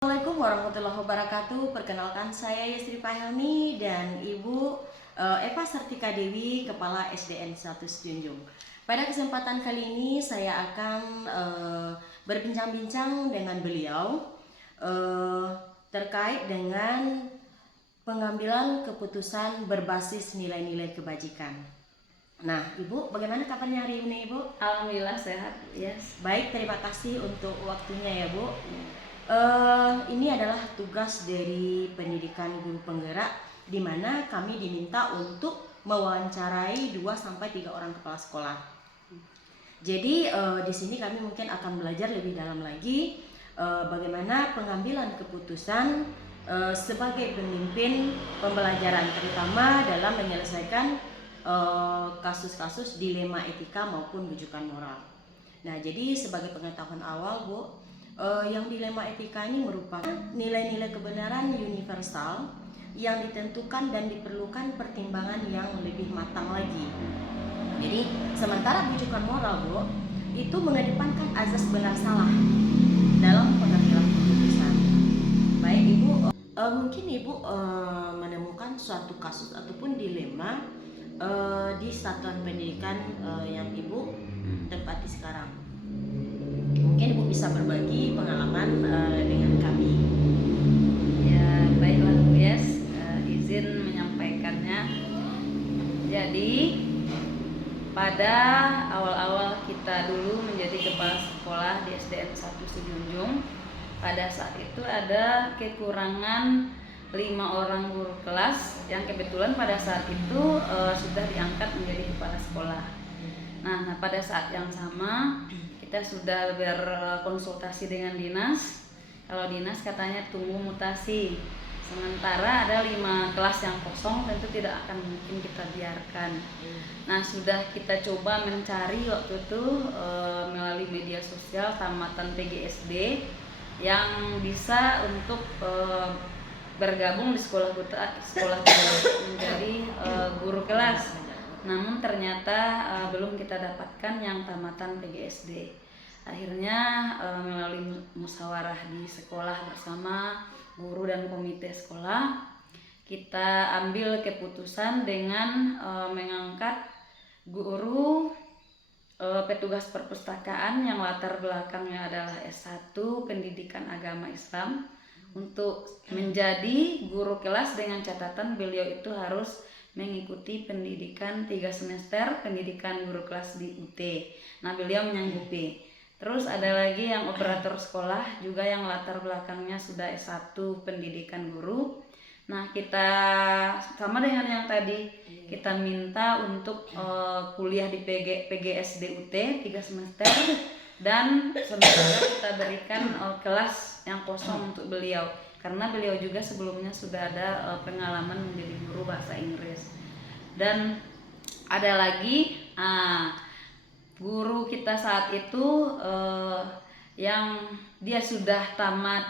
Assalamualaikum warahmatullahi wabarakatuh. Perkenalkan saya Yesri Pahelmi dan Ibu Eva Sartika Dewi, Kepala SDN 1 Junjung. Pada kesempatan kali ini saya akan berbincang-bincang dengan beliau terkait dengan pengambilan keputusan berbasis nilai-nilai kebajikan. Nah, Ibu, bagaimana kabarnya hari ini, Ibu? Alhamdulillah sehat, yes. Baik, terima kasih untuk waktunya ya, Bu. Ini adalah tugas dari pendidikan guru penggerak, di mana kami diminta untuk mewawancarai 2-3 orang kepala sekolah. Jadi di sini kami mungkin akan belajar lebih dalam lagi bagaimana pengambilan keputusan sebagai pemimpin pembelajaran, terutama dalam menyelesaikan kasus-kasus dilema etika maupun rujukan moral. Nah, jadi sebagai pengetahuan awal, Bu, yang dilema etika ini merupakan nilai-nilai kebenaran universal yang ditentukan dan diperlukan pertimbangan yang lebih matang lagi. Jadi, sementara rujukan moral, Bu, itu mengedepankan azas benar salah dalam pengambilan keputusan. Baik, Ibu, mungkin Ibu menemukan suatu kasus ataupun dilema di satuan pendidikan yang Ibu tempati sekarang. Mungkin Ibu bisa berbagi pengalaman dengan kami. Ya, baiklah Bu Yes, izin menyampaikannya. Jadi pada awal-awal kita dulu menjadi kepala sekolah di SDN 1 Sejunjung, pada saat itu ada kekurangan 5 orang guru kelas yang kebetulan pada saat itu sudah diangkat menjadi kepala sekolah. Nah, pada saat yang sama kita sudah berkonsultasi dengan dinas. Kalau dinas katanya tunggu mutasi. Sementara ada 5 kelas yang kosong, tentu tidak akan mungkin kita biarkan. Nah, sudah kita coba mencari waktu itu melalui media sosial tamatan PGSD yang bisa untuk bergabung di sekolah menjadi guru kelas. Namun ternyata belum kita dapatkan yang tamatan PGSD. Akhirnya melalui musyawarah di sekolah bersama guru dan komite sekolah, kita ambil keputusan dengan mengangkat guru petugas perpustakaan yang latar belakangnya adalah S1 Pendidikan Agama Islam untuk menjadi guru kelas dengan catatan beliau itu harus mengikuti pendidikan 3 semester pendidikan guru kelas di UT. Nah, beliau menyanggupi. Terus ada lagi yang operator sekolah juga yang latar belakangnya sudah S1 pendidikan guru. Nah, kita sama dengan yang tadi, kita minta untuk kuliah di PGSD UT 3 semester dan sementara kita berikan kelas yang kosong untuk beliau. Karena beliau juga sebelumnya sudah ada pengalaman menjadi guru bahasa Inggris. Dan ada lagi guru kita saat itu yang dia sudah tamat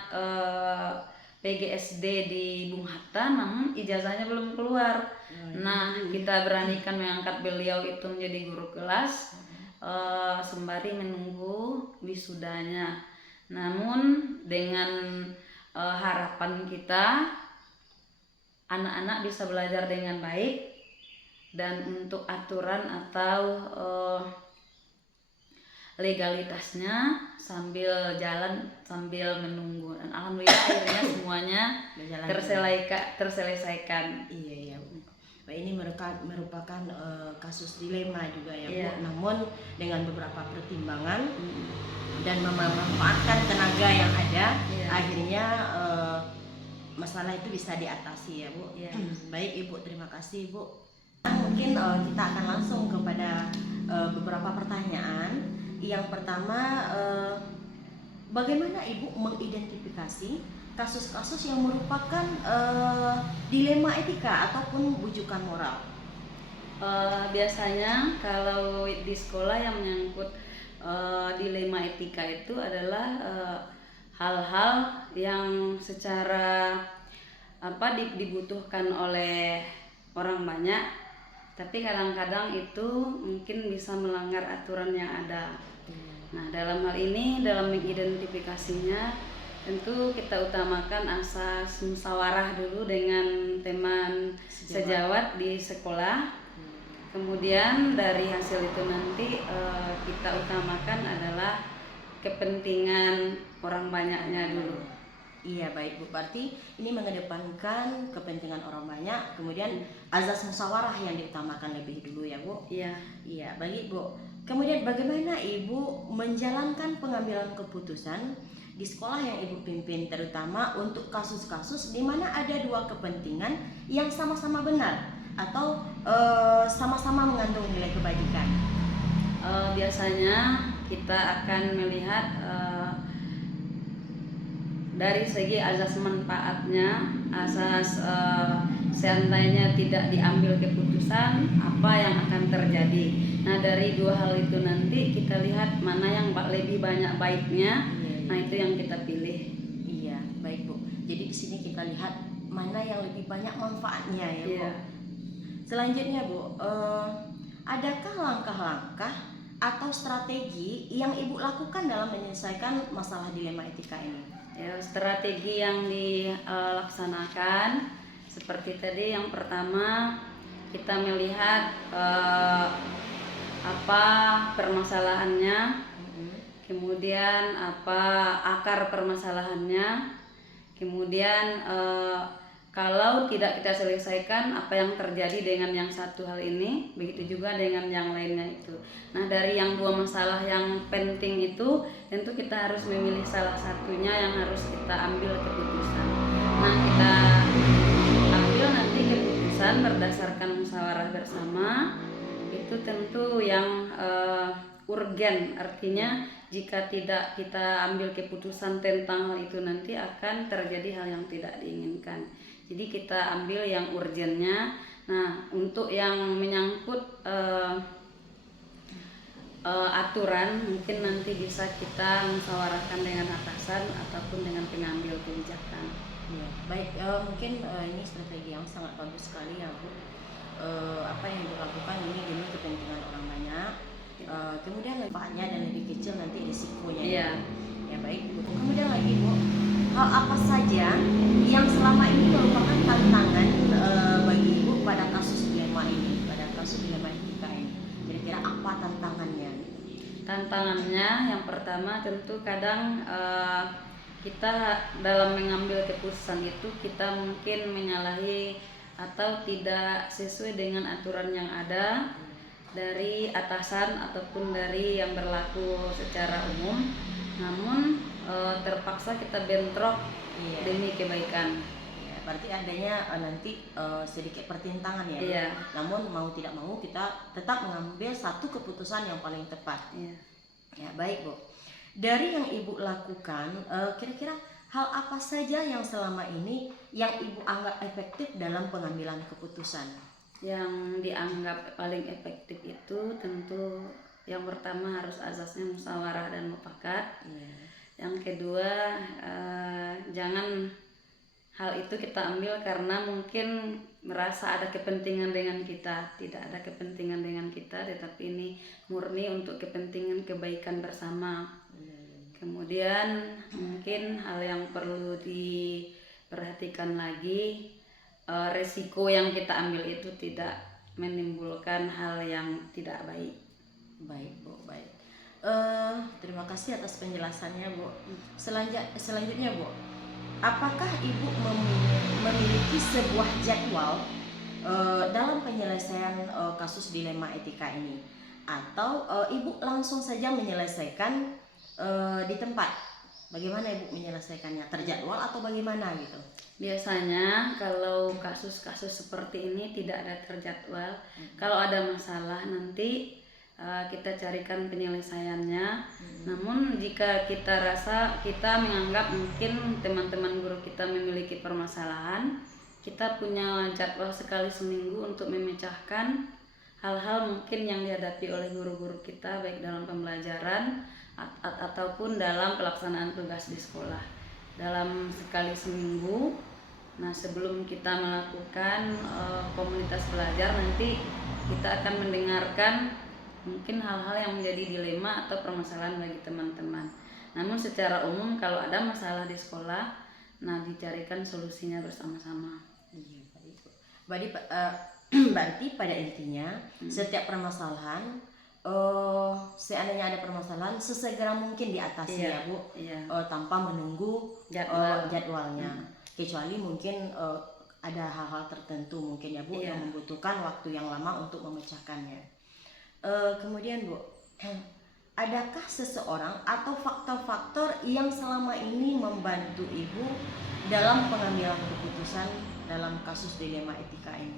PGSD di Bung Hatta, namun ijazahnya belum keluar. Nah, kita beranikan mengangkat beliau itu menjadi guru kelas sembari menunggu wisudanya. Namun dengan harapan kita anak-anak bisa belajar dengan baik, dan untuk aturan atau legalitasnya sambil jalan sambil menunggu, dan alhamdulillah akhirnya semuanya terselesaikan. Iya. Ini merupakan kasus dilema juga ya, Bu. Namun dengan beberapa pertimbangan dan memanfaatkan tenaga yang ada, akhirnya masalah itu bisa diatasi ya, Bu. Baik Ibu, terima kasih Bu. Mungkin kita akan langsung kepada beberapa pertanyaan. Yang pertama, bagaimana Ibu mengidentifikasi kasus-kasus yang merupakan dilema etika ataupun bujukan moral? Biasanya kalau di sekolah yang menyangkut dilema etika itu adalah hal-hal yang secara dibutuhkan oleh orang banyak, tapi kadang-kadang itu mungkin bisa melanggar aturan yang ada. Nah, dalam hal ini, dalam mengidentifikasinya, Tentu kita utamakan asas musyawarah dulu dengan teman sejawat di sekolah. Kemudian dari hasil itu nanti kita utamakan adalah kepentingan orang banyaknya dulu. Iya, baik Bu, berarti ini mengedepankan kepentingan orang banyak, kemudian azas musyawarah yang diutamakan lebih dulu ya Bu. Iya. Iya, baik Bu. Kemudian bagaimana Ibu menjalankan pengambilan keputusan di sekolah yang Ibu pimpin, terutama untuk kasus-kasus di mana ada dua kepentingan yang sama-sama benar atau sama-sama mengandung nilai kebajikan? Biasanya kita akan melihat dari segi azas manfaatnya, asas seandainya tidak diambil keputusan apa yang akan terjadi. Nah, dari dua hal itu nanti kita lihat mana yang lebih banyak baiknya. Nah, itu yang kita pilih. Iya, baik Bu. Jadi di sini kita lihat mana yang lebih banyak manfaatnya ya Bu. Iya. Selanjutnya Bu, adakah langkah-langkah atau strategi yang Ibu lakukan dalam menyelesaikan masalah dilema etika ini? Ya, strategi yang dilaksanakan seperti tadi, yang pertama kita melihat apa permasalahannya, kemudian apa akar permasalahannya, kemudian kalau tidak kita selesaikan apa yang terjadi dengan yang satu hal ini, begitu juga dengan yang lainnya itu. Nah, dari yang dua masalah yang penting itu tentu kita harus memilih salah satunya yang harus kita ambil keputusan. Nah, kita ambil nanti keputusan berdasarkan musyawarah bersama. Itu tentu yang urgen, artinya jika tidak kita ambil keputusan tentang hal itu nanti akan terjadi hal yang tidak diinginkan. Jadi kita ambil yang urgennya. Nah, untuk yang menyangkut aturan mungkin nanti bisa kita musyawarahkan dengan atasan ataupun dengan pengambil kebijakan. Ya, baik, mungkin ini strategi yang sangat bagus sekali ya Bu. Apa yang dilakukan ini demi kepentingan orang banyak. Kemudian manfaatnya dan lebih kecil nanti risikonya. Iya. Ya baik Bu. Kemudian lagi Bu, hal apa saja yang selama ini merupakan tantangan bagi Ibu pada kasus dilema ini, pada kasus dilema etika ini? Kira-kira apa tantangannya? Tantangannya yang pertama tentu kadang kita dalam mengambil keputusan itu kita mungkin menyalahi atau tidak sesuai dengan aturan yang ada dari atasan ataupun dari yang berlaku secara umum, namun terpaksa kita bentrok demi kebaikan. Ya, berarti adanya nanti sedikit pertentangan ya. Iya. Namun mau tidak mau kita tetap mengambil satu keputusan yang paling tepat. Iya. Ya, baik Bu. Dari yang Ibu lakukan, kira-kira hal apa saja yang selama ini yang Ibu anggap efektif dalam pengambilan keputusan? Yang dianggap paling efektif itu tentu yang pertama harus asasnya musyawarah dan mufakat. Yang kedua, jangan hal itu kita ambil karena mungkin merasa ada kepentingan dengan kita. Tidak ada kepentingan dengan kita, tetapi ini murni untuk kepentingan kebaikan bersama. Kemudian mungkin hal yang perlu diperhatikan lagi, resiko yang kita ambil itu tidak menimbulkan hal yang tidak baik. Baik Bu, baik. Terima kasih atas penjelasannya Bu. Selanjutnya Bu, apakah Ibu memiliki sebuah jadwal dalam penyelesaian kasus dilema etika ini, atau Ibu langsung saja menyelesaikan di tempat? Bagaimana Ibu menyelesaikannya? Terjadwal atau bagaimana gitu? Biasanya kalau kasus-kasus seperti ini tidak ada terjadwal. Kalau ada masalah nanti kita carikan penyelesaiannya. Namun jika kita rasa, kita menganggap mungkin teman-teman guru kita memiliki permasalahan, kita punya jadwal sekali seminggu untuk memecahkan hal-hal mungkin yang dihadapi oleh guru-guru kita, baik dalam pembelajaran ataupun dalam pelaksanaan tugas di sekolah. Dalam sekali seminggu, nah sebelum kita melakukan komunitas belajar, nanti kita akan mendengarkan mungkin hal-hal yang menjadi dilema atau permasalahan bagi teman-teman. Namun secara umum kalau ada masalah di sekolah, nah dicarikan solusinya bersama-sama. Iya, baik, Bu. Berarti pada intinya setiap permasalahan, seandainya ada permasalahan sesegera mungkin diatasi, Iya, ya Bu, iya. tanpa menunggu Jadwal. jadwalnya. Kecuali mungkin ada hal-hal tertentu mungkin, ya Bu, Iya. yang membutuhkan waktu yang lama untuk memecahkannya. Kemudian Bu, adakah seseorang atau faktor-faktor yang selama ini membantu Ibu dalam pengambilan keputusan dalam kasus dilema etika ini?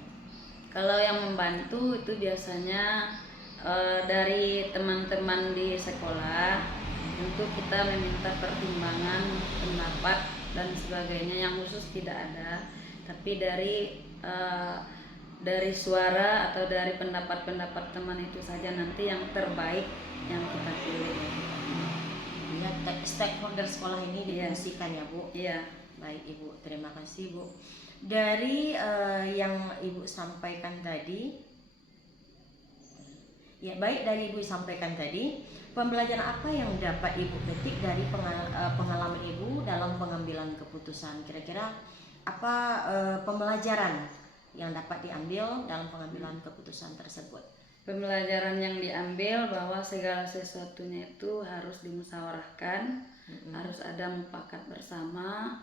Kalau yang membantu itu biasanya dari teman-teman di sekolah, untuk kita meminta pertimbangan pendapat dan sebagainya, yang khusus tidak ada, tapi dari suara atau dari pendapat-pendapat teman itu saja nanti yang terbaik yang kita pilih. Ya, stakeholder sekolah ini difungsikan, ya Bu. Iya. Baik Ibu, terima kasih Bu. Dari yang Ibu sampaikan tadi, ya baik dari Ibu sampaikan tadi, pembelajaran apa yang dapat Ibu petik dari pengalaman Ibu dalam pengambilan keputusan? Kira-kira apa pembelajaran yang dapat diambil dalam pengambilan keputusan tersebut? Pembelajaran yang diambil bahwa segala sesuatunya itu harus dimusyawarahkan, harus ada mufakat bersama.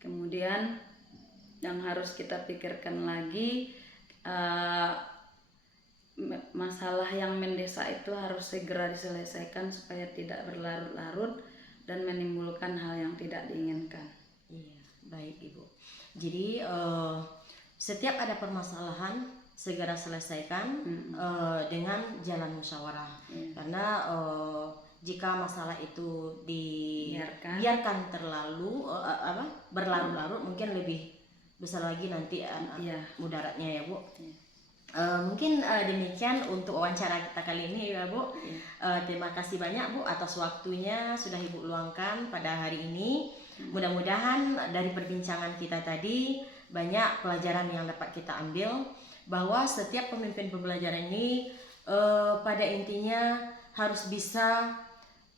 Kemudian yang harus kita pikirkan lagi, masalah yang mendesak itu harus segera diselesaikan supaya tidak berlarut-larut dan menimbulkan hal yang tidak diinginkan. Iya, baik Ibu. Jadi setiap ada permasalahan segera selesaikan dengan jalan musyawarah. Karena jika masalah itu dibiarkan terlalu berlarut-larut, mungkin lebih besar lagi nanti mudaratnya, ya Bu. Mungkin demikian untuk wawancara kita kali ini, ya Bu. Terima kasih banyak Bu atas waktunya sudah Ibu luangkan pada hari ini. Mudah-mudahan dari perbincangan kita tadi banyak pelajaran yang dapat kita ambil, bahwa setiap pemimpin pembelajaran ini pada intinya harus bisa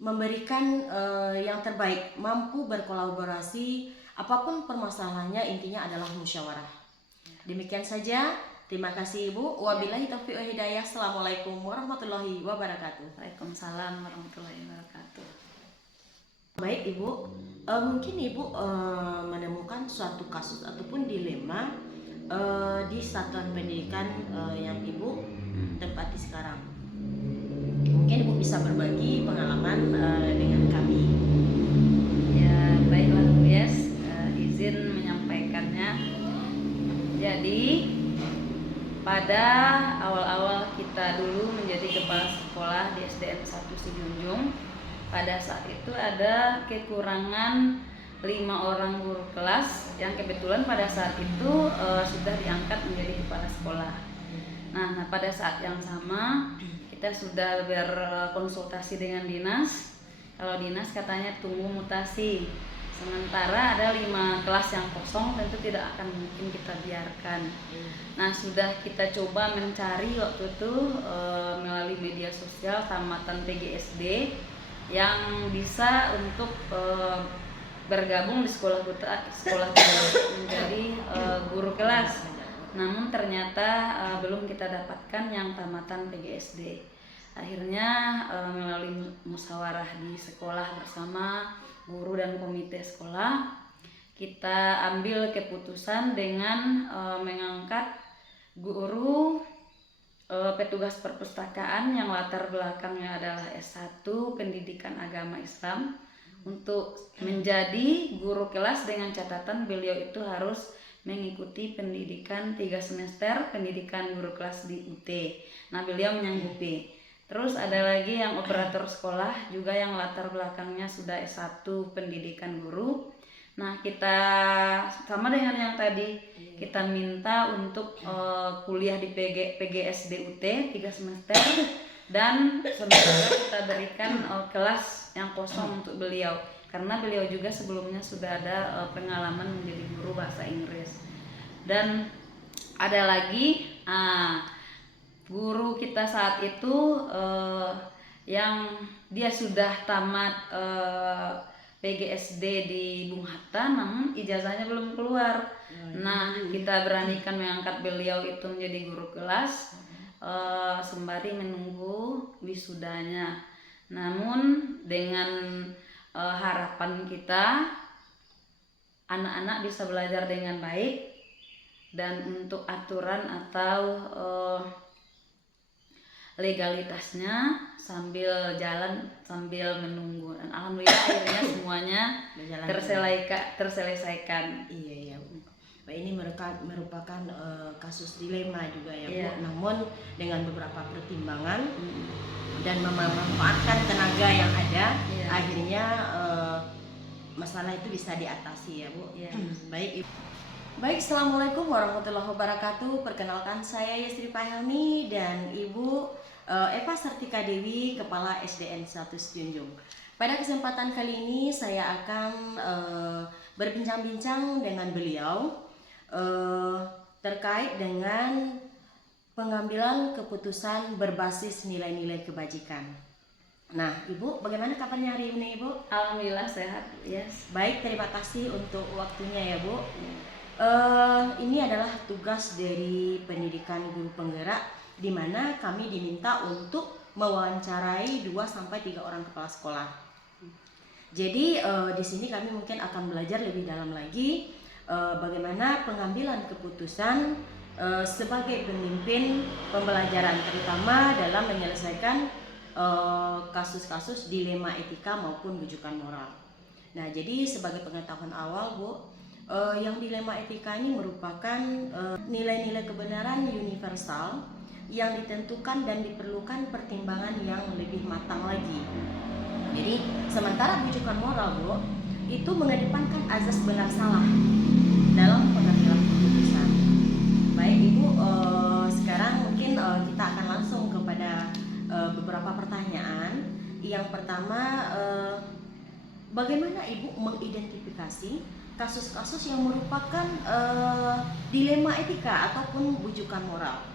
memberikan yang terbaik, mampu berkolaborasi, apapun permasalahannya intinya adalah musyawarah. Demikian saja, terima kasih Ibu. Wabillahi taufiq wal hidayah. Assalamualaikum warahmatullahi wabarakatuh. Waalaikumsalam warahmatullahi wabarakatuh. Baik Ibu, mungkin Ibu menemukan suatu kasus ataupun dilema di satuan pendidikan yang Ibu tempati sekarang. Mungkin Ibu bisa berbagi pengalaman dengan kami. Ya, baiklah Bu Yes, izin menyampaikannya. Jadi pada awal-awal kita dulu menjadi kepala sekolah di SDN 1 Sijunjung, pada saat itu ada kekurangan 5 orang guru kelas yang kebetulan pada saat itu sudah diangkat menjadi kepala sekolah. Nah, pada saat yang sama kita sudah berkonsultasi dengan dinas. Kalau dinas katanya tunggu mutasi. Sementara ada 5 kelas yang kosong, tentu tidak akan mungkin kita biarkan. Nah, sudah kita coba mencari waktu itu melalui media sosial tamatan PGSD yang bisa untuk bergabung di sekolah kita menjadi guru kelas. Namun ternyata belum kita dapatkan yang tamatan PGSD. Akhirnya melalui musyawarah di sekolah bersama guru dan komite sekolah, kita ambil keputusan dengan mengangkat guru petugas perpustakaan yang latar belakangnya adalah S1 Pendidikan Agama Islam untuk menjadi guru kelas, dengan catatan beliau itu harus mengikuti pendidikan 3 semester pendidikan guru kelas di UT. Nah, beliau menyanggupi. Terus ada lagi yang operator sekolah juga yang latar belakangnya sudah S1 pendidikan guru. Nah, kita sama dengan yang tadi, kita minta untuk kuliah di PGSD UT 3 semester, dan sementara kita berikan kelas yang kosong untuk beliau, karena beliau juga sebelumnya sudah ada pengalaman menjadi guru bahasa Inggris. Dan ada lagi guru kita saat itu yang dia sudah tamat PGSD di Bung Hatta, namun ijazahnya belum keluar. Nah, kita beranikan mengangkat beliau itu menjadi guru kelas sembari menunggu wisudanya. Namun dengan harapan kita anak-anak bisa belajar dengan baik, dan untuk aturan atau legalitasnya sambil jalan sambil menunggu, dan alhamdulillah akhirnya semuanya terselesaikan. Iya. Pak, ini merupakan kasus dilema juga ya Bu. Iya. Namun dengan beberapa pertimbangan dan memanfaatkan tenaga yang ada, Iya. akhirnya masalah itu bisa diatasi ya Bu. Iya. Baik, Assalamualaikum warahmatullahi wabarakatuh. Perkenalkan, saya Yesri Pahelmi dan Ibu Eva Sartika Dewi, Kepala SDN 1 Junjung. Pada kesempatan kali ini saya akan berbincang-bincang dengan beliau terkait dengan pengambilan keputusan berbasis nilai-nilai kebajikan. Nah, Ibu, bagaimana kabarnya hari ini, Ibu? Alhamdulillah sehat, yes. Baik, terima kasih untuk waktunya ya, Bu. Ini adalah tugas dari pendidikan guru penggerak, di mana kami diminta untuk mewawancarai 2-3 orang kepala sekolah. Jadi di sini kami mungkin akan belajar lebih dalam lagi bagaimana pengambilan keputusan sebagai pemimpin pembelajaran, terutama dalam menyelesaikan kasus-kasus dilema etika maupun rujukan moral. Nah, jadi sebagai pengetahuan awal, Bu, yang dilema etika ini merupakan nilai-nilai kebenaran universal yang ditentukan dan diperlukan pertimbangan yang lebih matang lagi. Jadi sementara rujukan moral, Bu, itu mengedepankan azas benar salah dalam pengambilan keputusan. Baik Ibu, sekarang mungkin kita akan langsung kepada beberapa pertanyaan. Yang pertama, bagaimana Ibu mengidentifikasi kasus-kasus yang merupakan dilema etika ataupun bujukan moral?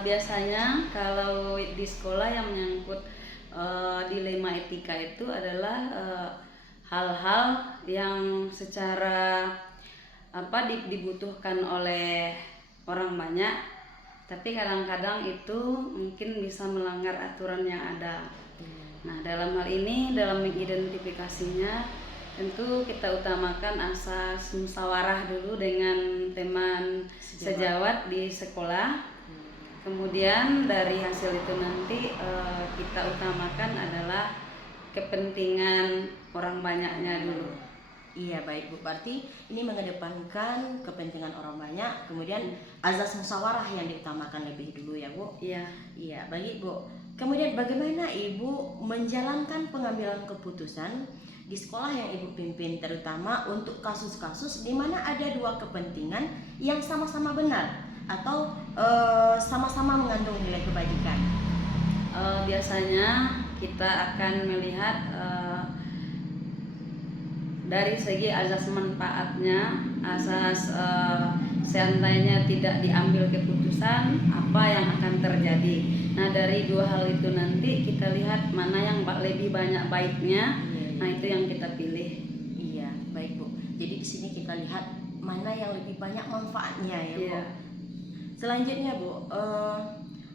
Biasanya kalau di sekolah yang menyangkut dilema etika itu adalah hal-hal yang secara dibutuhkan oleh orang banyak, tapi kadang-kadang itu mungkin bisa melanggar aturan yang ada. Nah, dalam hal ini, dalam mengidentifikasinya, tentu kita utamakan asas musyawarah dulu dengan teman sejawat di sekolah. Kemudian dari hasil itu nanti kita utamakan adalah kepentingan orang banyaknya dulu. Iya, baik Bu, berarti ini mengedepankan kepentingan orang banyak, kemudian azas musyawarah yang diutamakan lebih dulu ya Bu. Iya, baik Bu. Kemudian bagaimana Ibu menjalankan pengambilan keputusan di sekolah yang Ibu pimpin, terutama untuk kasus-kasus di mana ada dua kepentingan yang sama-sama benar atau sama-sama mengandung nilai kebajikan? Biasanya kita akan melihat dari segi azas manfaatnya, asas seandainya tidak diambil keputusan apa yang akan terjadi. Nah, dari dua hal itu nanti kita lihat mana yang lebih banyak baiknya. Nah, itu yang kita pilih. Iya, baik Bu. Jadi di sini kita lihat mana yang lebih banyak manfaatnya ya Bu. Selanjutnya Bu,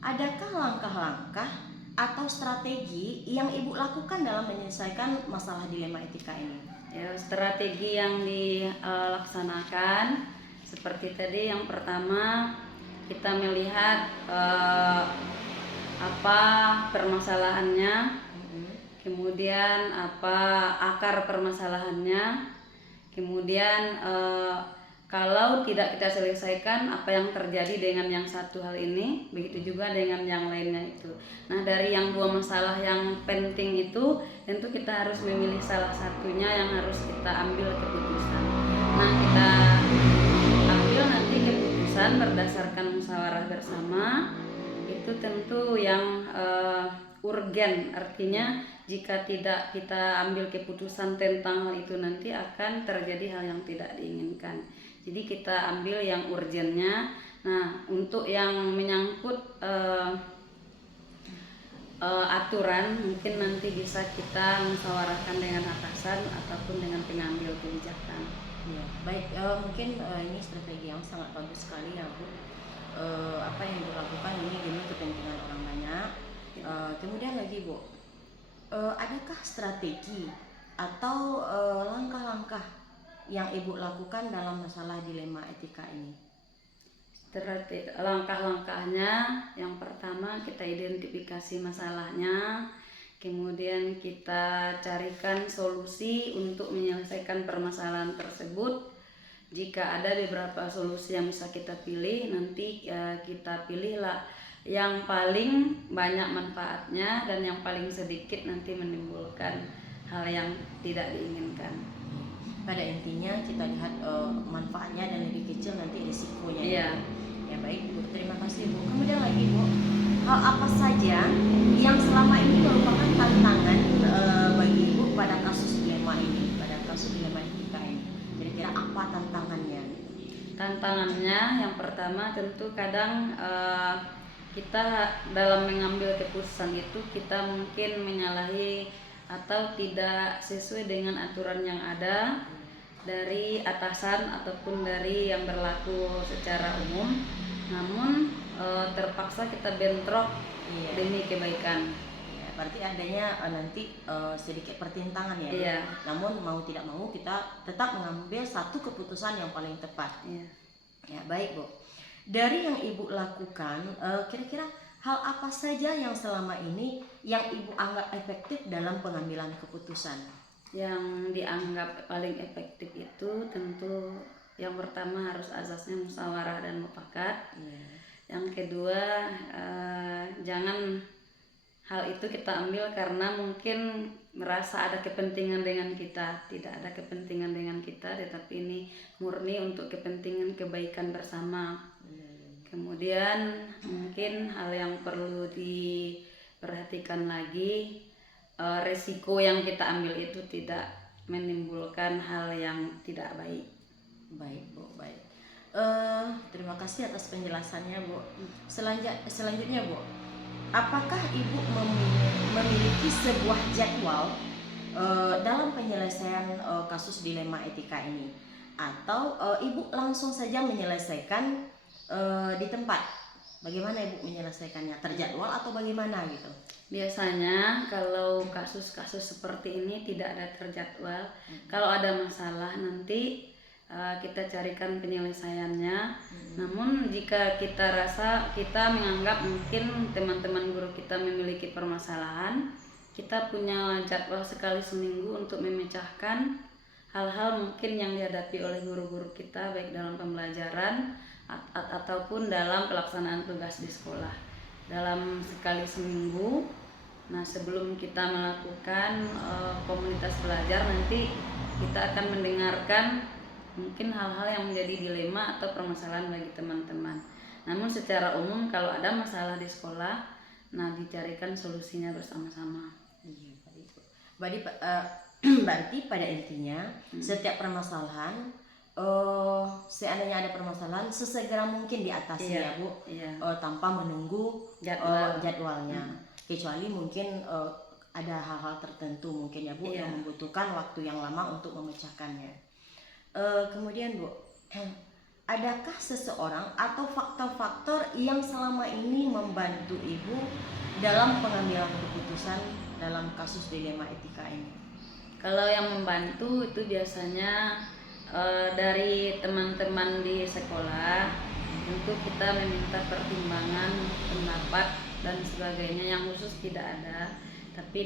adakah langkah-langkah atau strategi yang Ibu lakukan dalam menyelesaikan masalah dilema etika ini? Ya, strategi yang dilaksanakan seperti tadi, yang pertama kita melihat apa permasalahannya, kemudian apa akar permasalahannya, kemudian kalau tidak kita selesaikan apa yang terjadi dengan yang satu hal ini, begitu juga dengan yang lainnya itu. Nah, dari yang dua masalah yang penting itu tentu kita harus memilih salah satunya yang harus kita ambil keputusan. Nah, kita ambil nanti keputusan berdasarkan musyawarah bersama, itu tentu yang urgen, artinya jika tidak kita ambil keputusan tentang hal itu nanti akan terjadi hal yang tidak diinginkan. Jadi kita ambil yang urgennya. Nah, untuk yang menyangkut aturan mungkin nanti bisa kita musyawarahkan dengan atasan ataupun dengan pengambil kebijakan. Ya, baik, mungkin ini strategi yang sangat bagus sekali ya Bu. Apa yang dilakukan ini demi kepentingan orang banyak. Kemudian lagi Bu, adakah strategi atau langkah-langkah yang Ibu lakukan dalam masalah dilema etika ini? Langkah-langkahnya yang pertama kita identifikasi masalahnya, kemudian kita carikan solusi untuk menyelesaikan permasalahan tersebut. Jika ada beberapa solusi yang bisa kita pilih, nanti kita pilihlah yang paling banyak manfaatnya dan yang paling sedikit nanti menimbulkan hal yang tidak diinginkan. Pada intinya kita lihat manfaatnya dan lebih kecil nanti risikonya. Iya. Ya baik Bu, terima kasih Bu. Kemudian lagi Bu, hal apa saja yang selama ini merupakan tantangan bagi Ibu pada kasus dilema ini, pada kasus dilema etika ini? Kira-kira apa tantangannya? Tantangannya yang pertama tentu kadang kita dalam mengambil keputusan itu kita mungkin menyalahi atau tidak sesuai dengan aturan yang ada dari atasan ataupun dari yang berlaku secara umum, namun terpaksa kita bentrok demi kebaikan. Ya, berarti adanya nanti sedikit pertentangan ya. Iya. Namun mau tidak mau kita tetap mengambil satu keputusan yang paling tepat. Iya. Ya baik Bu. Dari yang Ibu lakukan, kira-kira hal apa saja yang selama ini yang Ibu anggap efektif dalam pengambilan keputusan? Yang dianggap paling efektif itu tentu yang pertama harus asasnya musyawarah dan mufakat. Yang kedua jangan hal itu kita ambil karena mungkin merasa ada kepentingan dengan kita. Tidak ada kepentingan dengan kita, tetapi ini murni untuk kepentingan kebaikan bersama. Kemudian mungkin hal yang perlu diperhatikan lagi, resiko yang kita ambil itu tidak menimbulkan hal yang tidak baik. Baik Bu, baik. Terima kasih atas penjelasannya Bu. Selanjutnya Bu, apakah Ibu memiliki sebuah jadwal dalam penyelesaian kasus dilema etika ini, atau Ibu langsung saja menyelesaikan di tempat? Bagaimana Ibu menyelesaikannya? Terjadwal atau bagaimana gitu? Biasanya kalau kasus-kasus seperti ini tidak ada terjadwal. Kalau ada masalah nanti kita carikan penyelesaiannya. Namun jika kita rasa kita menganggap mungkin teman-teman guru kita memiliki permasalahan, kita punya jadwal sekali seminggu untuk memecahkan hal-hal mungkin yang dihadapi oleh guru-guru kita baik dalam pembelajaran ataupun dalam pelaksanaan tugas di sekolah. Dalam sekali seminggu, nah sebelum kita melakukan komunitas belajar, nanti kita akan mendengarkan mungkin hal-hal yang menjadi dilema atau permasalahan bagi teman-teman. Namun secara umum kalau ada masalah di sekolah, nah dicarikan solusinya bersama-sama. Berarti pada intinya setiap permasalahan, seandainya ada permasalahan sesegera mungkin diatasi ya Bu, tanpa menunggu jadwalnya. Kecuali mungkin ada hal-hal tertentu mungkin ya Bu yang membutuhkan waktu yang lama untuk memecahkannya. Kemudian Bu, adakah seseorang atau faktor-faktor yang selama ini membantu Ibu dalam pengambilan keputusan dalam kasus dilema etika ini? Kalau yang membantu itu biasanya dari teman-teman di sekolah, untuk kita meminta pertimbangan, pendapat dan sebagainya. Yang khusus tidak ada, tapi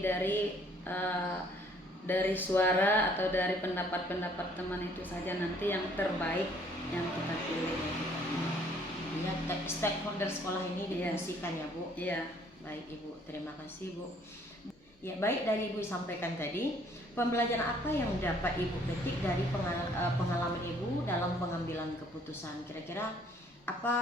dari suara atau dari pendapat-pendapat teman itu saja nanti yang terbaik yang kita pilih. Ya, stakeholder sekolah ini difungsikan ya Bu. Iya. Baik Ibu, terima kasih Bu. Ya, baik, dari Ibu sampaikan tadi, pembelajaran apa yang dapat Ibu petik dari pengalaman Ibu dalam pengambilan keputusan? Kira-kira apa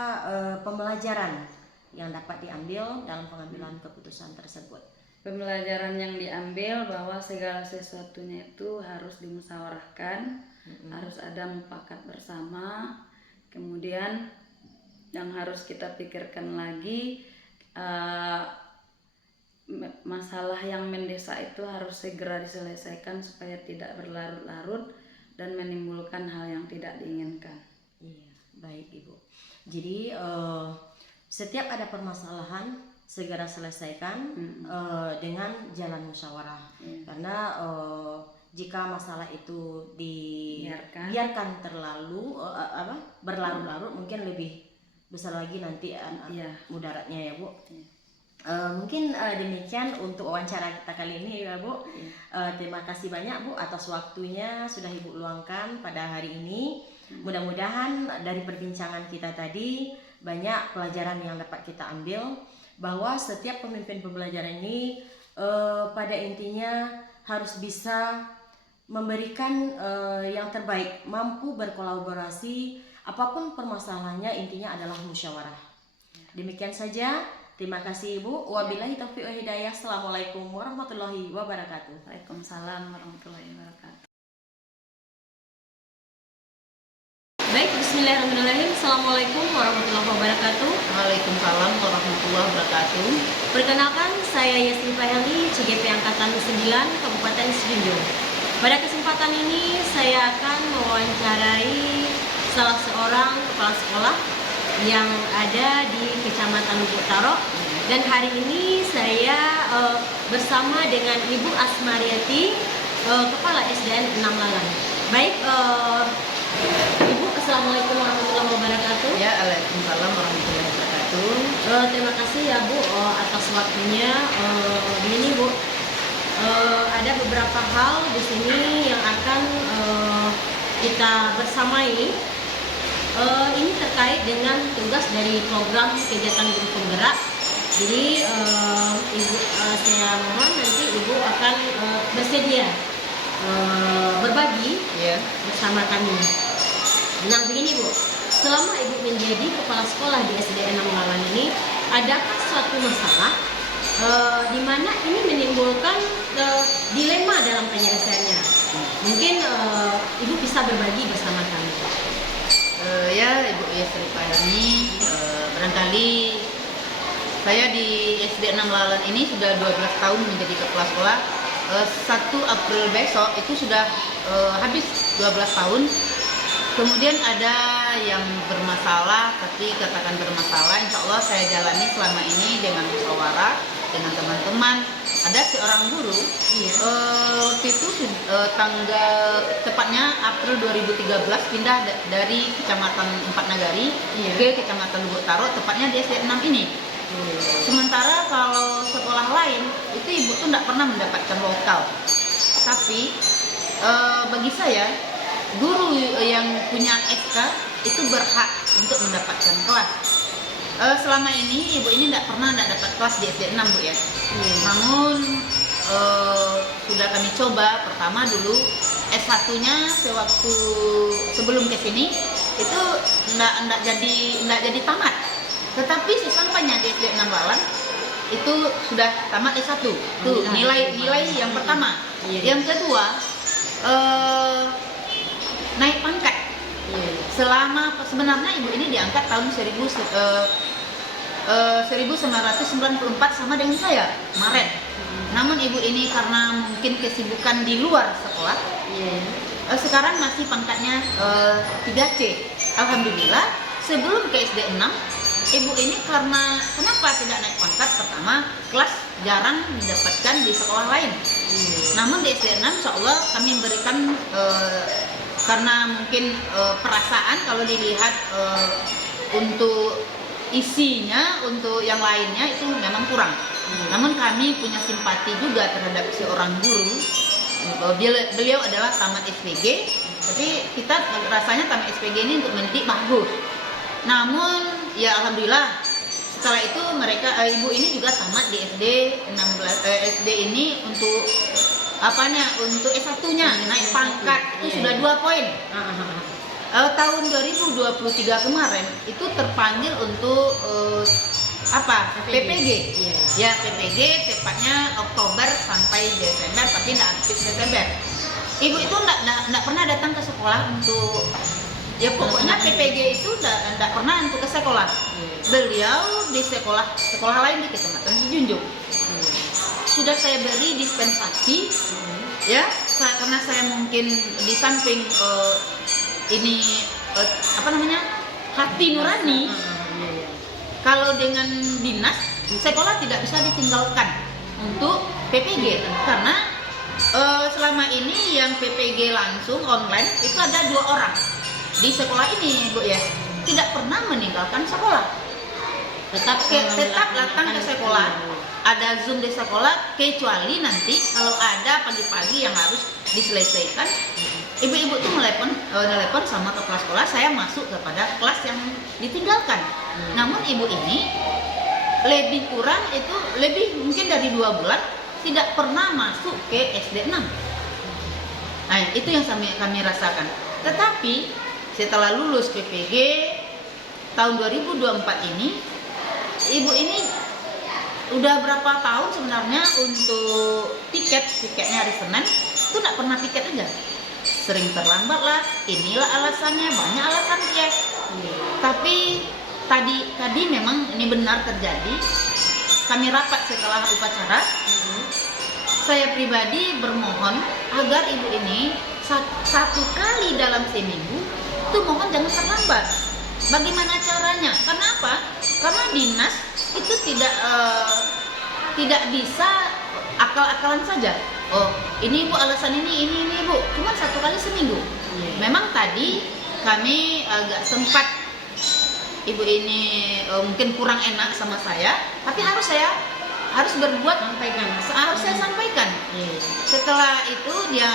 pembelajaran yang dapat diambil dalam pengambilan keputusan tersebut? Pembelajaran yang diambil bahwa segala sesuatunya itu harus dimusyawarahkan, harus ada mufakat bersama. Kemudian yang harus kita pikirkan lagi, masalah yang mendesak itu harus segera diselesaikan supaya tidak berlarut-larut dan menimbulkan hal yang tidak diinginkan. Iya, baik Ibu. Jadi setiap ada permasalahan segera selesaikan dengan jalan musyawarah. Karena jika masalah itu dibiarkan terlalu berlarut-larut, mungkin lebih besar lagi nanti mudaratnya ya Bu. Mungkin demikian untuk wawancara kita kali ini ya Bu. Terima kasih banyak Bu atas waktunya sudah Ibu luangkan pada hari ini. Mudah-mudahan dari perbincangan kita tadi banyak pelajaran yang dapat kita ambil, bahwa setiap pemimpin pembelajaran ini pada intinya harus bisa memberikan yang terbaik, mampu berkolaborasi, apapun permasalahannya intinya adalah musyawarah. Demikian saja. Terima kasih Ibu. Wabillahi taufiq wa hidayah. Assalamualaikum warahmatullahi wabarakatuh. Waalaikumsalam warahmatullahi wabarakatuh. Baik, bismillahirrahmanirrahim. Assalamualaikum warahmatullahi wabarakatuh. Waalaikumsalam warahmatullahi wabarakatuh. Perkenalkan, saya Yasmin Faheli, CGP Angkatan 9, Kabupaten Sijunjung. Pada kesempatan ini saya akan mewawancarai salah seorang kepala sekolah yang ada di Kecamatan Lubuk Taro, dan hari ini saya bersama dengan Ibu Asmariati, Kepala SDN 6 Lalan. Baik, Ibu, Assalamualaikum warahmatullahi wabarakatuh. Ya, Waalaikumsalam warahmatullahi wabarakatuh. Terima kasih ya Bu atas waktunya. Begini Bu, ada beberapa hal di sini yang akan kita bersamai. Ini terkait dengan tugas dari program kegiatan guru penggerak. Jadi Ibu, saya mohon nanti Ibu akan bersedia berbagi bersama kami. Nah begini Bu, selama Ibu menjadi kepala sekolah di SDN 6 Lawan ini, adakah suatu masalah di mana ini menimbulkan dilema dalam penyelesaiannya? Mungkin Ibu bisa berbagi bersama kami. Ya, Ibu Yasri Fahmi, barangkali saya di SD 6 Lalan ini sudah 12 tahun menjadi kepala sekolah. 1 April besok itu sudah habis 12 tahun. Kemudian ada yang bermasalah, tapi katakan bermasalah, insya Allah saya jalani selama ini dengan musyawarah, dengan teman-teman. Ada seorang guru, waktu itu tanggal tepatnya April 2013 pindah dari Kecamatan Empat Nagari ke Kecamatan Lubuk Taro, tepatnya di SD 6 ini. Sementara kalau sekolah lain, itu ibu tuh tidak pernah mendapatkan lokal. Tapi bagi saya, guru yang punya SK itu berhak untuk mendapatkan kelas. Selama ini ibu ini tidak dapat kelas di SD 6 Bu ya. Namun sudah kami coba, pertama dulu S1-nya sewaktu sebelum ke sini itu enggak jadi tamat. Tetapi sesampainya di SD 6 Lawan itu sudah tamat S1. Tuh nilai yang pertama. Yang kedua naik pangkat. Selama sebenarnya ibu ini diangkat tahun 1994 sama dengan saya, Maret. Namun ibu ini karena mungkin kesibukan di luar sekolah, sekarang masih pangkatnya 3C. Alhamdulillah, sebelum ke SD 6, ibu ini kenapa tidak naik pangkat? Pertama, kelas jarang didapatkan di sekolah lain. Namun di SD 6 insya Allah kami memberikan karena mungkin perasaan kalau dilihat untuk isinya, untuk yang lainnya itu memang kurang. Namun kami punya simpati juga terhadap seorang guru. Beliau adalah tamat SPG, tapi kita rasanya tamat SPG ini untuk mendidik bagus. Namun ya alhamdulillah setelah itu ibu ini juga tamat di SD 16 SD ini untuk untuk S1-nya naik pangkat itu sudah 2 poin. Tahun 2023 kemarin itu terpanggil untuk PPG. Ya PPG tepatnya Oktober sampai Desember, tapi tidak aktif Desember. Ibu itu tidak pernah datang ke sekolah untuk pokoknya PPG itu tidak pernah untuk ke sekolah. Beliau di sekolah lain di Kecamatan Sijunjung. sudah saya beri dispensasi, ya, karena saya mungkin di samping ini apa namanya, hati nurani. Kalau dengan dinas, sekolah tidak bisa ditinggalkan untuk PPG karena selama ini yang PPG langsung online itu ada 2 orang di sekolah ini, Bu, ya, tidak pernah meninggalkan sekolah, tetap datang ke sekolah, ada Zoom di sekolah, kecuali nanti kalau ada pagi-pagi yang harus diselesaikan, ibu-ibu tuh telepon sama kepala sekolah, saya masuk kepada kelas yang ditinggalkan. Namun ibu ini lebih kurang itu lebih mungkin dari 2 bulan tidak pernah masuk ke SD 6. Nah, itu yang kami rasakan. Tetapi setelah lulus PPG tahun 2024 ini, ibu ini udah berapa tahun sebenarnya untuk tiketnya hari Senin itu nggak pernah tiket aja, sering terlambat lah, inilah alasannya, banyak alasan, yes. Tapi tadi memang ini benar terjadi. Kami rapat setelah upacara, saya pribadi bermohon agar ibu ini satu kali dalam seminggu itu mohon jangan terlambat. Bagaimana caranya? Kenapa? Karena dinas itu tidak bisa akal-akalan saja. Oh, ini Bu alasan ini Bu. Cuma 1 kali seminggu. Memang tadi kami agak sempat, ibu ini mungkin kurang enak sama saya, tapi harus saya berbuat, harus saya sampaikan. Setelah itu dia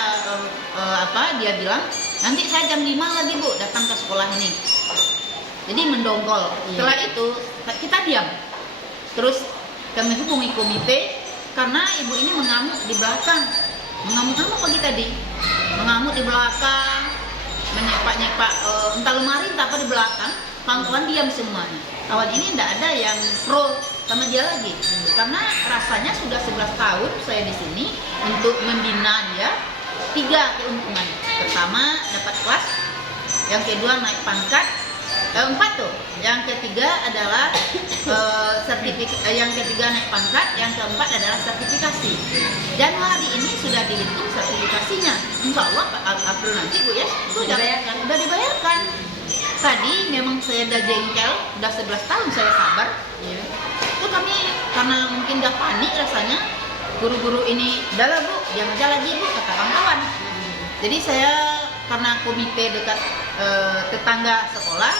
dia bilang nanti saya jam 5 lagi Bu datang ke sekolah ini. Jadi mendongkol. Setelah itu kita diam. Terus kami hubungi komite karena ibu ini mengamuk di belakang. Mengamuk-ngamuk pagi tadi. Mengamuk di belakang, menyepak-nyepak entah lemari entah apa di belakang. Kawan-kawan diam semuanya. Kawan ini tidak ada yang pro sama dia lagi. Karena rasanya sudah 11 tahun saya di sini untuk membina dia. 3 keuntungan. Pertama dapat kelas, yang kedua naik pangkat, 4 tuh. Yang ketiga adalah yang ketiga naik pangkat, yang keempat adalah sertifikasi. Januari ini sudah dihitung sertifikasinya. Insya Allah April nanti Bu ya, sudah dibayarkan. Tadi memang saya udah jengkel, udah 11 tahun saya sabar. Itu kami karena mungkin udah panik rasanya. Guru-guru ini, udah lah Bu, jangan aja lagi Bu, kata kawan-kawan. Jadi saya karena komite dekat tetangga sekolah,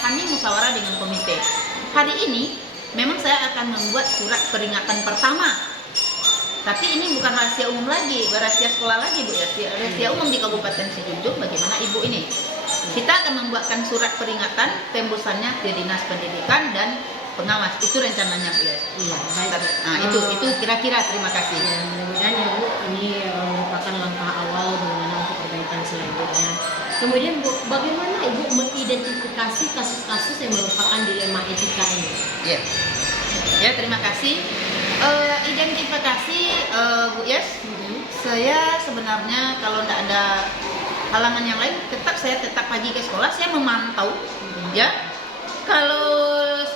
kami musyawarah dengan komite. Hari ini memang saya akan membuat surat peringatan pertama. Tapi ini bukan rahasia umum lagi, rahasia sekolah lagi Bu ya. Rahasia umum di Kabupaten Sijunjung bagaimana ibu ini. Kita akan membuatkan surat peringatan, tembusannya ke Dinas Pendidikan dan pengawas. Itu rencananya Bu ya. Iya, baik. Nah, itu kira-kira, terima kasih. Ya, mudah-mudahan ya Bu, ini merupakan langkah awal bagaimana untuk perbaikan selanjutnya. Kemudian Bu, bagaimana Ibu mengidentifikasi kasus-kasus yang merupakan dilema etika ini? Ya, terima kasih. Identifikasi Bu Yes, saya sebenarnya kalau tidak ada halangan yang lain, saya tetap pagi ke sekolah, saya memantau, ya. Kalau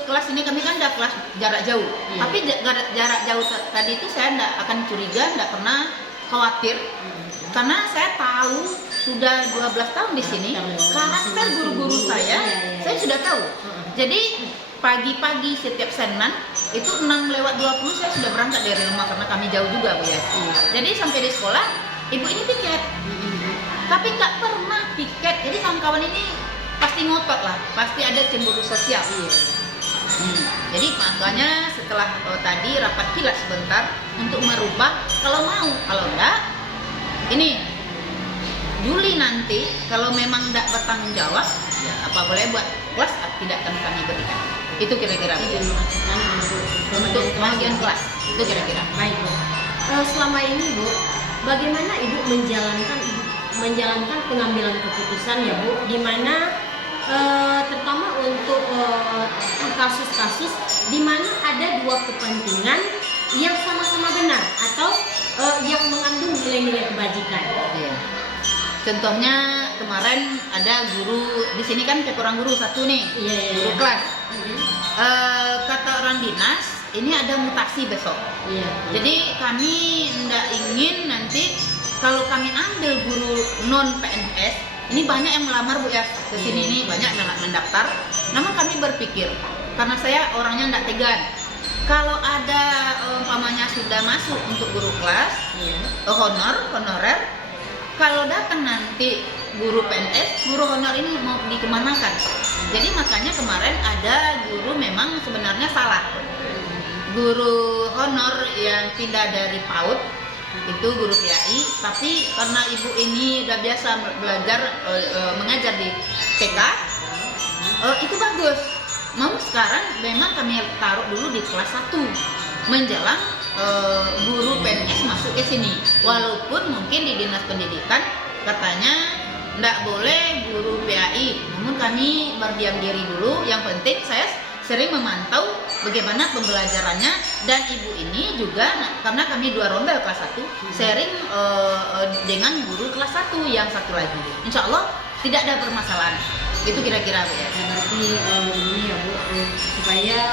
kelas ini kami kan ada kelas jarak jauh, tapi jarak jauh tadi itu saya tidak akan curiga, tidak pernah khawatir, karena saya tahu sudah 12 tahun di sini, karakter guru-guru saya sudah tahu. Jadi pagi-pagi setiap Senin itu 6:20 saya sudah berangkat dari rumah karena kami jauh juga Bu ya. Jadi sampai di sekolah ibu ini piket, tapi nggak pernah piket. Jadi kawan-kawan ini pasti ngotot lah, pasti ada cemburu sosial. Jadi makanya setelah tadi rapat kilas sebentar untuk merubah kalau mau, kalau enggak ini Juli nanti kalau memang tidak bertanggung jawab, ya apa boleh buat kelas tidak akan kami berikan. Itu kira-kira untuk pembagian kelas. Itu kira-kira. Baik Bu. Selama ini Bu, bagaimana Ibu menjalankan pengambilan keputusan ya Bu, di mana terutama untuk kasus-kasus di mana ada 2 kepentingan yang sama-sama benar atau yang mengandung nilai-nilai kebajikan. Iya. Contohnya kemarin ada guru di sini kan kekurangan guru 1 nih, guru kelas. Kata orang dinas ini ada mutasi besok. Iya. Jadi kami tidak ingin nanti kalau kami ambil guru non PNS, ini banyak yang melamar Bu ya ke sini ini banyak yang mendaftar. Namun kami berpikir karena saya orangnya tidak tegan. Kalau ada umpamanya sudah masuk untuk guru kelas, honorer, kalau datang nanti guru PNS, guru honor ini mau dikemanakan? Jadi makanya kemarin ada guru memang sebenarnya salah. Guru honor yang pindah dari PAUD itu guru PAI, tapi karena ibu ini udah biasa belajar mengajar di TK, itu bagus. Mau sekarang memang kami taruh dulu di kelas 1 menjelang guru PNS masuk ke sini. Walaupun mungkin di dinas pendidikan katanya tidak boleh guru PAI, namun kami berdiam diri dulu. Yang penting saya sering memantau bagaimana pembelajarannya, dan ibu ini juga karena kami 2 rombel kelas 1 sharing dengan guru kelas 1 yang satu lagi. Insya Allah tidak ada permasalahan. Itu kira-kira Bu ya. Berarti ini ya Bu, supaya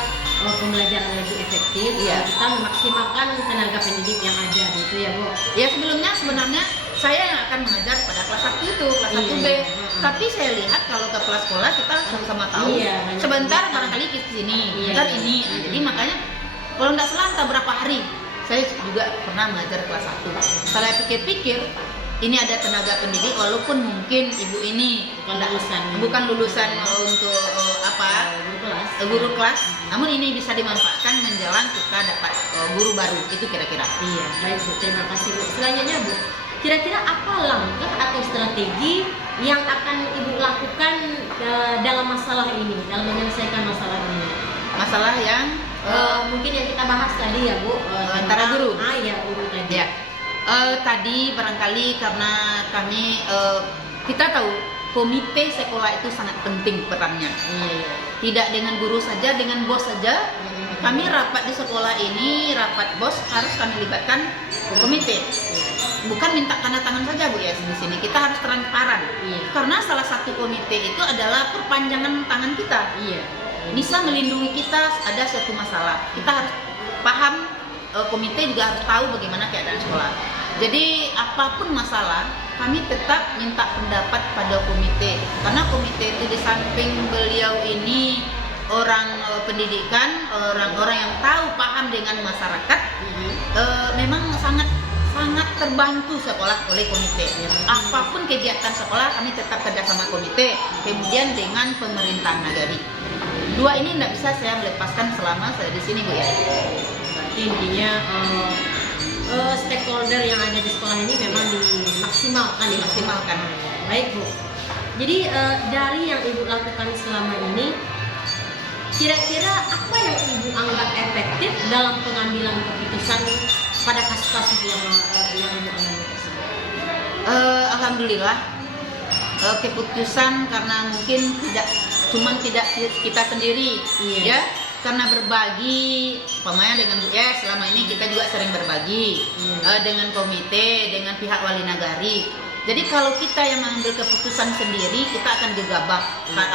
pembelajaran lebih efektif, kita memaksimalkan tenaga pendidik yang ada gitu ya Bu. Ya sebelumnya sebenarnya saya yang akan mengajar pada kelas 1 itu, kelas 1B. Tapi saya lihat kalau ke kelas sekolah kita sama-sama tahu. Sebentar barangkali ke sini, sebentar ini. Nah, jadi makanya kalau nggak selangkah berapa hari, saya juga pernah mengajar kelas 1. Saya pikir-pikir ini ada tenaga pendidik walaupun mungkin ibu ini bukan lulusan untuk guru kelas, namun ini bisa dimanfaatkan menjelang kita dapat guru baru. Itu kira-kira. Iya, baik Bu, terima kasih Bu. Selanjutnya Bu, kira-kira apa langkah atau strategi yang akan Ibu lakukan dalam masalah ini, dalam menyelesaikan masalah ini? Masalah yang mungkin yang kita bahas tadi ya Bu, antara guru. Guru tadi. Ya. Tadi barangkali karena kami kita tahu komite sekolah itu sangat penting perannya. Tidak dengan guru saja, dengan bos saja. Kami rapat di sekolah ini, rapat bos harus kami libatkan komite. Bukan minta tanda tangan saja Bu ya di sini. Kita harus transparan. Karena salah satu komite itu adalah perpanjangan tangan kita. Bisa melindungi kita ada suatu masalah. Kita harus paham, komite juga harus tahu bagaimana keadaan sekolah. Jadi apapun masalah, kami tetap minta pendapat pada komite. Karena komite itu di samping beliau ini orang pendidikan, orang-orang yang tahu paham dengan masyarakat, memang sangat terbantu sekolah oleh komite. Apapun kegiatan sekolah kami tetap kerjasama komite. Kemudian dengan pemerintah nagari. 2 ini tidak bisa saya melepaskan selama saya di sini Bu ya. Intinya stakeholder yang ada di sekolah ini memang dimaksimalkan. Baik Bu. Jadi dari yang Ibu lakukan selama ini, kira-kira apa yang Ibu anggap efektif dalam pengambilan keputusan pada kasus-kasus yang Ibu alami tersebut? Alhamdulillah keputusan karena mungkin tidak kita sendiri, ya. Karena berbagi, pemain dengan Bu ya, selama ini kita juga sering berbagi dengan komite, dengan pihak wali nagari. Jadi kalau kita yang mengambil keputusan sendiri, kita akan gegabah,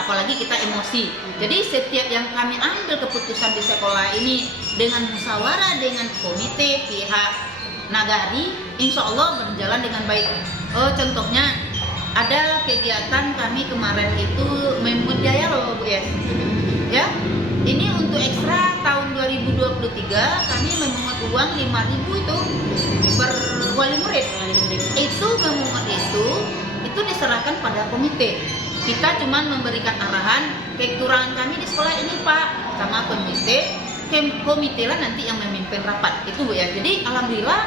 apalagi kita emosi. Jadi setiap yang kami ambil keputusan di sekolah ini dengan musyawarah dengan komite, pihak nagari, insya Allah berjalan dengan baik. Contohnya ada kegiatan kami kemarin itu memut jaya loh Bu ya. Ini untuk ekstra tahun 2023 kami memungut uang 5.000 itu per wali murid. Itu memungut itu diserahkan pada komite. Kita cuma memberikan arahan kekurangan kami di sekolah ini Pak sama komite. Komite lah nanti yang memimpin rapat itu Bu ya. Jadi alhamdulillah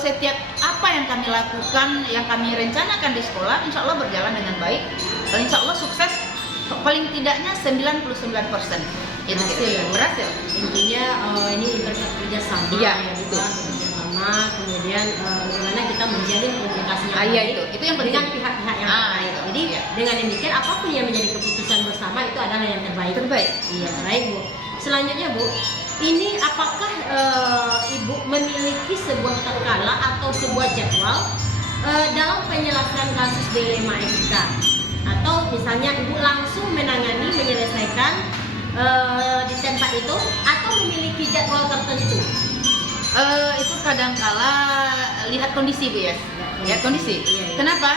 setiap apa yang kami lakukan, yang kami rencanakan di sekolah, insya Allah berjalan dengan baik. Dan insya Allah sukses. Paling tidaknya 99% itu berhasil. Intinya ini berkat kerjasama, kerjasama, kemudian bagaimana kita menjalin komunikasinya itu yang penting dengan pihak-pihak yang terkait. Jadi dengan demikian apapun yang menjadi keputusan bersama itu adalah yang terbaik. Iya, baik Bu. Selanjutnya Bu, ini apakah Ibu memiliki sebuah tengkala atau sebuah jadwal dalam penyelesaian kasus dilema etika? Atau misalnya Ibu langsung menangani, menyelesaikan di tempat itu atau memiliki jadwal tertentu? Itu kadangkala lihat kondisi Bu ya. Lihat kondisi. Iya. Kenapa?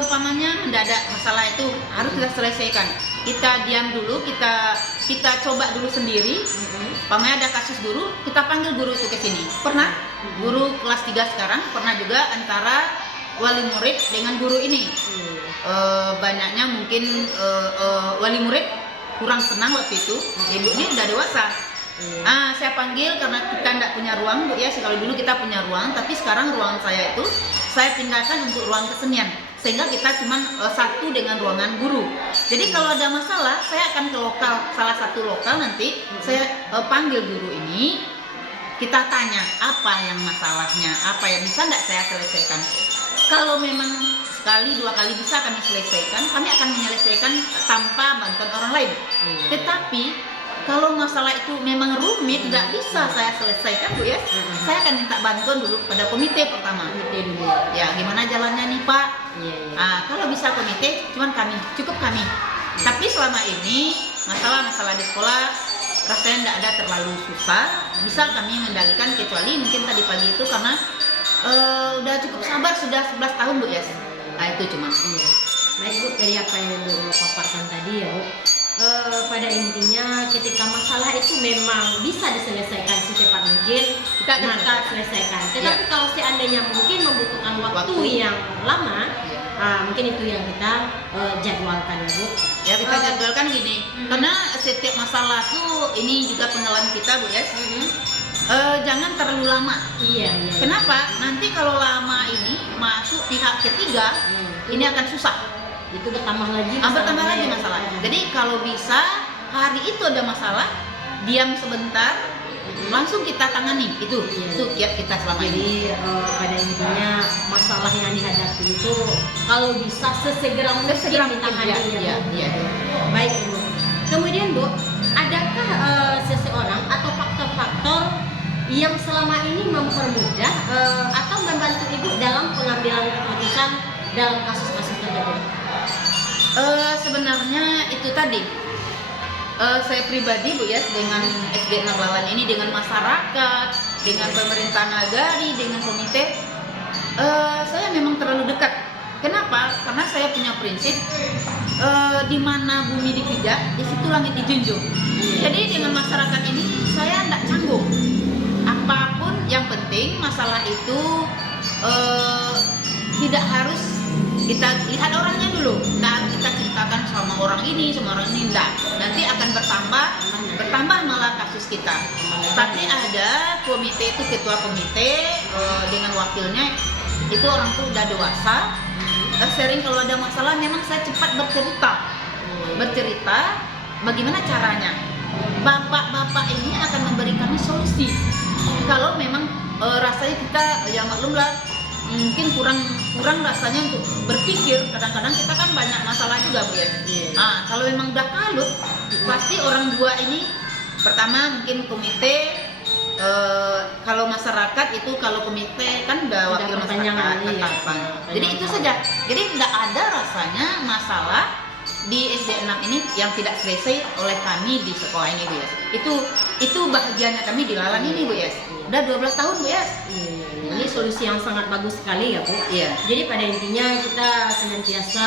Umpamanya mendadak masalah itu harus kita selesaikan. Kita diam dulu, kita coba dulu sendiri. Umpamanya ada kasus guru, kita panggil guru itu ke sini. Pernah? Guru kelas 3 sekarang pernah juga antara wali murid dengan guru ini. Banyaknya mungkin wali murid kurang senang waktu itu. Ibu ini udah dewasa. Saya panggil karena kita tidak punya ruang Bu ya. Kalau dulu kita punya ruang, tapi sekarang ruangan saya itu saya pindahkan untuk ruang kesenian, sehingga kita cuma satu dengan ruangan guru. Jadi kalau ada masalah, saya akan ke lokal, salah satu lokal nanti saya panggil guru ini, kita tanya apa yang masalahnya, apa yang bisa tidak saya selesaikan. Kalau memang sekali dua kali bisa kami selesaikan, kami akan menyelesaikan tanpa bantuan orang lain. Tetapi kalau masalah itu memang rumit, nggak bisa saya selesaikan Bu ya, saya akan minta bantuan dulu pada komite pertama. Komite dulu. Ya, gimana jalannya nih Pak? Iya. Kalau bisa komite, cuman cukup kami. Tapi selama ini masalah-masalah di sekolah rasanya tidak ada terlalu susah, bisa kami mengendalikan, kecuali mungkin tadi pagi itu karena udah cukup sabar, sudah 11 tahun Bu ya. Itu cuma. Baik Bu, dari apa yang Ibu paparkan tadi ya Bu, pada intinya ketika masalah itu memang bisa diselesaikan secepat mungkin, maka selesaikan. Tetapi kalau seandainya mungkin membutuhkan waktu yang lama, mungkin itu yang kita jadwalkan ya Bu. Ya kita jadwalkan gini, karena setiap masalah tuh ini juga pengalaman kita Bu ya. Jangan terlalu lama. Iya. Kenapa? Nanti kalau lama ini masuk pihak ketiga, ini akan susah. Itu bertambah lagi Bertambah lagi masalah. Jadi kalau bisa hari itu ada masalah, diam sebentar, langsung kita tangani. Itu kiat kita selama ini. Jadi pada intinya masalah yang dihadapi itu kalau bisa sesegera mungkin ditangani ya. Baik Ibu. Kemudian Bu, adakah seseorang atau faktor-faktor yang selama ini mempermudah atau membantu Ibu dalam pengambilan keputusan dalam kasus-kasus tersebut? Sebenarnya itu tadi saya pribadi Bu ya, dengan SD 6 Lalan ini, dengan masyarakat, dengan pemerintah nagari, dengan komite, saya memang terlalu dekat. Kenapa? Karena saya punya prinsip di mana bumi dipijak, di situ langit dijunjung. Jadi dengan masyarakat ini saya tidak canggung. Apapun yang penting masalah itu tidak harus kita lihat orangnya dulu, nah kita ceritakan sama orang ini, enggak. Nanti akan bertambah malah kasus kita. Tapi ada komite itu, ketua komite dengan wakilnya itu orang tuh udah dewasa. Sering kalau ada masalah memang saya cepat bercerita bagaimana caranya. Bapak-bapak ini akan memberi kami solusi. Kalau memang rasanya kita ya maklumlah, mungkin kurang rasanya untuk berpikir. Kadang-kadang kita kan banyak masalah juga Bu ya. Kalau memang udah kalut, pasti orang dua ini pertama mungkin komite, kalau masyarakat itu, kalau komite kan udah wakil masyarakat. Jadi itu saja. Jadi tidak ada rasanya masalah di SD 6 ini yang tidak selesai oleh kami di sekolah ini Bu ya. Itu bahagianya kami di Lalan ini Bu ya. Udah 12 tahun Bu ya. Ini solusi yang sangat bagus sekali ya Bu. Jadi pada intinya kita senantiasa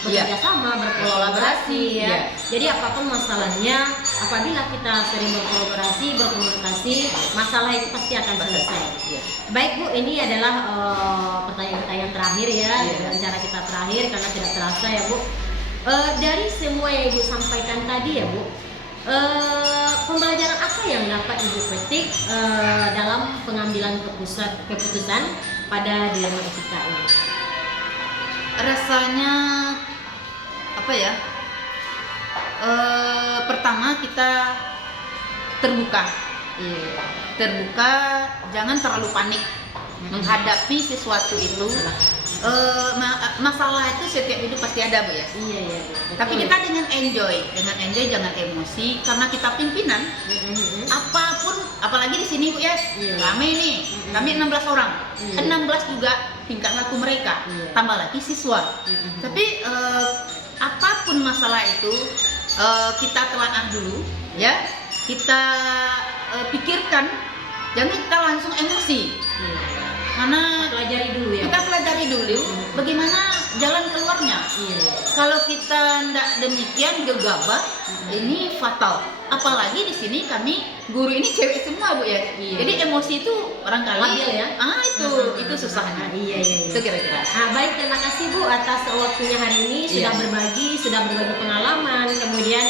bekerja sama, berkolaborasi ya. Jadi apapun masalahnya, apabila kita sering berkolaborasi, berkomunikasi, masalah itu pasti akan selesai. Baik Bu, ini adalah pertanyaan-pertanyaan terakhir ya, wawancara kita terakhir karena tidak terasa ya Bu. Dari semua yang Ibu sampaikan tadi ya Bu, pembelajaran apa yang dapat Ibu petik dalam pengambilan keputusan pada dilema etika ini? Rasanya apa ya? Pertama kita terbuka, jangan terlalu panik menghadapi sesuatu itu. Masalah itu setiap hidup pasti ada Bu ya. Tapi kita dengan enjoy, jangan emosi, karena kita pimpinan. Apapun, apalagi di sini Bu ya, rame nih, kami 16 orang, 16 juga tingkat laku mereka, tambah lagi siswa. Tapi apapun masalah itu, kita telaah dulu, ya. Kita pikirkan, jangan kita langsung emosi. Karena Pelajari dulu ya. kita pelajari dulu bagaimana jalan keluarnya. Iya. Kalau kita tidak demikian gegabah, ini fatal. Apalagi di sini kami guru ini cewek semua, Bu, ya. Iya. Jadi emosi itu barangkali Labil ya? Itu susahnya. Iya. Itu kira-kira. Nah, baik, terima kasih Bu atas waktunya hari ini, sudah Iya. berbagi pengalaman, kemudian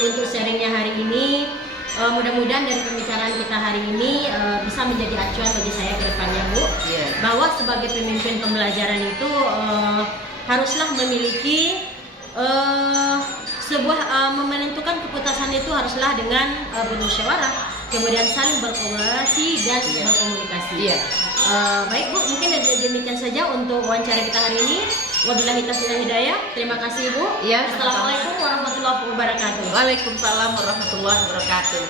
untuk sharingnya hari ini. Mudah-mudahan dari pembicaraan kita hari ini bisa menjadi acuan bagi saya ke depannya, Bu. Iya. Bahwa sebagai pemimpin pembelajaran itu haruslah memiliki sebuah menentukan keputusan itu haruslah dengan bermusyawarah, kemudian saling berkolaborasi dan Iya. berkomunikasi. Iya. Baik Bu, mungkin demikian saja untuk wawancara kita hari ini. Wabillahi taufiq wal hidayah. Terima kasih Bu. Iya, Assalamualaikum warahmatullahi wabarakatuh. Waalaikumsalam warahmatullahi wabarakatuh.